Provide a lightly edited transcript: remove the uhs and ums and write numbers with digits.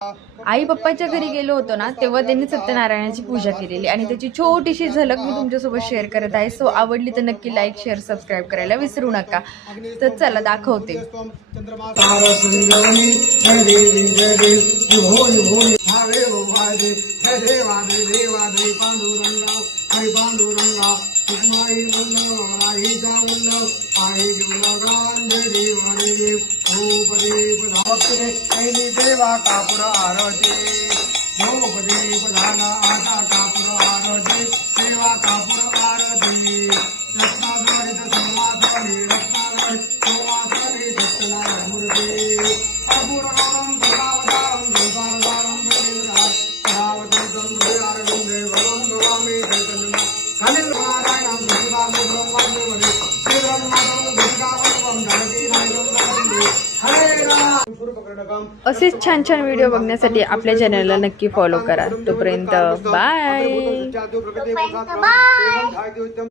आई पप्पाच्या घरी गेलो होतो ना, तेव्हा त्यांनी सत्यनारायणाची पूजा केलेली आणि त्याची छोटीशी झलक मी तुमच्यासोबत शेअर करत आहे. सो आवडली तर नक्की लाईक शेअर सबस्क्राईब करायला विसरू नका. तर चला दाखवते. देवा कापुर आरती द्रौपदी प्रधान आता कापुर आरती देवा कापुर आरती रत्नाधारित सोमाधारी रत्नाधारित सोमाधारी सत्यनारायण मूर्ती अपूर्वम पुरावतारम संसारसारम प्रेमराज परावतम हृदयारविंदे भगवं भवामि चैतन्यं खनिल नारायणं सुधामुद्रं वन्दे श्री ब्रह्माण्डं दुर्गावं जानकी नायकं हरे राम. असेच छान छान व्हिडिओ बघण्यासाठी आपल्या चॅनलला नक्की फॉलो करा. तोपर्यंत बाय.